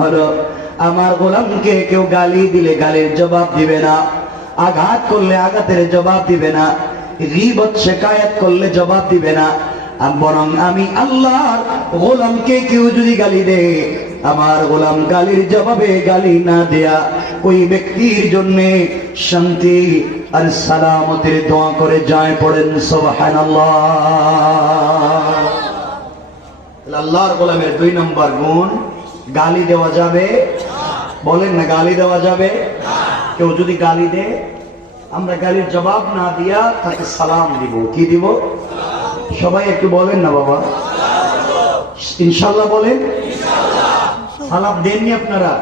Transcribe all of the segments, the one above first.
হলো, আমার গোলামকে কেউ গালি দিলে গালির জবাব দিবে না, আঘাত করলে আঘাতের জবাব দিবে না শেখায়াত করলে জবাব দিবে না বরং আমি আল্লাহর গোলামকে কেউ যদি গালি আমার গোলাম গালির জবাবে গালি না দেয়া, ওই ব্যক্তির জন্য শান্তি আর সালামতের দোয়া করে যায় পড়েন, সুবহানাল্লাহ। আল্লাহর গোলামের দুই নম্বর গুণ গালি দেওয়া যাবে। বলেন না, গালি দেওয়া যাবে? কেউ যদি গালি দেয় আমরা গালির জবাব না দিয়া তাকে সালাম দিব। কি দিব? সবাই একটু বলেন না, বাবা। ইনশাল্লাহ বলেন। সালাম দেননি আপনারা?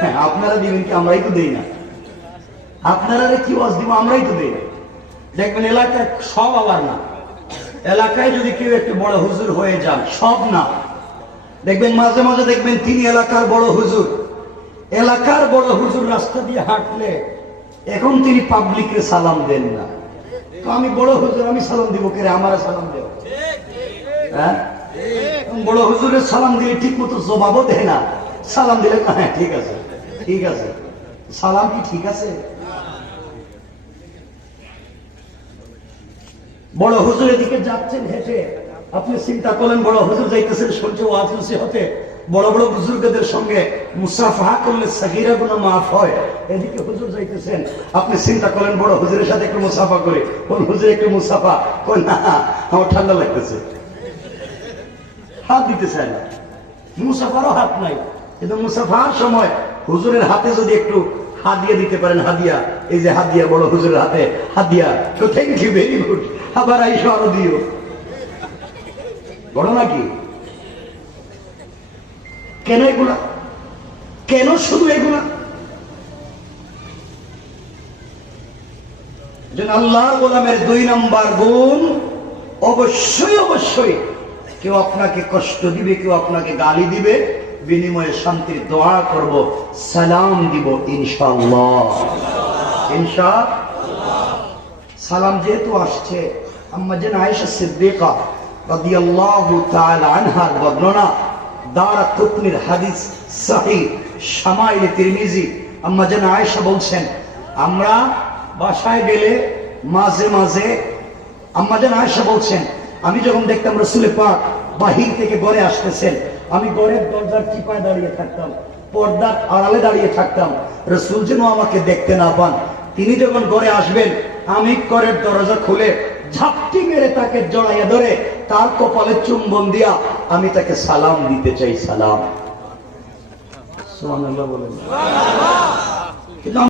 হ্যাঁ আপনারা দিবেন কি? আমরাই তো দেই না। আপনারা কি ওয়াজ দিব? আমরাই তো দেই দেখবেন এলাকায় সব আবার না। এলাকায় যদি কেউ একটু বড় হুজুর হয়ে যান, সব না। দেখবেন মাঝে মাঝে দেখবেন তিনি এলাকার বড় হুজুর। এলাকার বড় হুজুর রাস্তা দিয়ে হাঁটলে এখন তিনি পাবলিকে সালাম দেন না। তো আমি বড় হুজুর, আমি সালাম দিব কে আমার সালাম দেব হ্যাঁ? বড় হুজুরের সালাম দিলে ঠিক মতো জবাবও দেয় না। সালাম দিলে হ্যাঁ ঠিক আছে ঠিক আছে। সালাম কি ঠিক আছে? বড় হুজুরের দিকে যাচ্ছেন হেঁটে। আপনি চিন্তা করলেন বড় হুজুর যাইতেছেন সূর্য ওয়াজুসি হতে বড় বড় বুজুর্গদের সঙ্গে মুসাফা করলে সাহিরা গুলো মাফ হয়। এদিকে হুজুর যাইতেছেন। আপনি চিন্তা করলেন বড় হুজুরের সাথে একটু মুসাফা করে। কোন হুজুর একটু মুসাফা? কোন না, আমার ঠান্ডা লাগতেছে। হাত দিতে চায় না। মুসাফারও হাত নাই। কিন্তু মুসাফার সময় হুজুরের হাতে যদি একটু হাদিয়া দিতে পারেন, হাদিয়া। এই যে হাদিয়া, বড় হুজুরের হাতে হাদিয়া। তো থ্যাংক ইউ ভেরি গুড আবার আইসো আরও দিও। বড় নাকি কেন এগুলা? কেন শুধু এগুলা? যেন আল্লাহ গোলামের দুই নাম্বার গুণ অবশ্যই অবশ্যই কেউ আপনাকে কষ্ট দিবে, কেউ আপনাকে গালি দিবে, বিনিময়ে শান্তির দোয়া করব, সালাম দিব ইনশাআল্লাহ। ইনশা সালাম যেহেতু আসছে, আম্মা যেন আয়েশা সিদ্দিকা আমি যখন দেখতাম রসুলে পাক বাহির থেকে ঘরে আসতেছেন, আমি ঘরের দরজার চিপায় দাঁড়িয়ে থাকতাম, পর্দার আড়ালে দাঁড়িয়ে থাকতাম। রসুল যেন আমাকে দেখতে না পান। তিনি যখন গড়ে আসবেন, আমি ঘরের দরজা খুলে ঝাপটি মেরে তাকে জড়াইয়া ধরে তার কপালে চুম্বন দিয়া আমি তাকে সালাম দিতে চাই সালাম। বলে বলেন।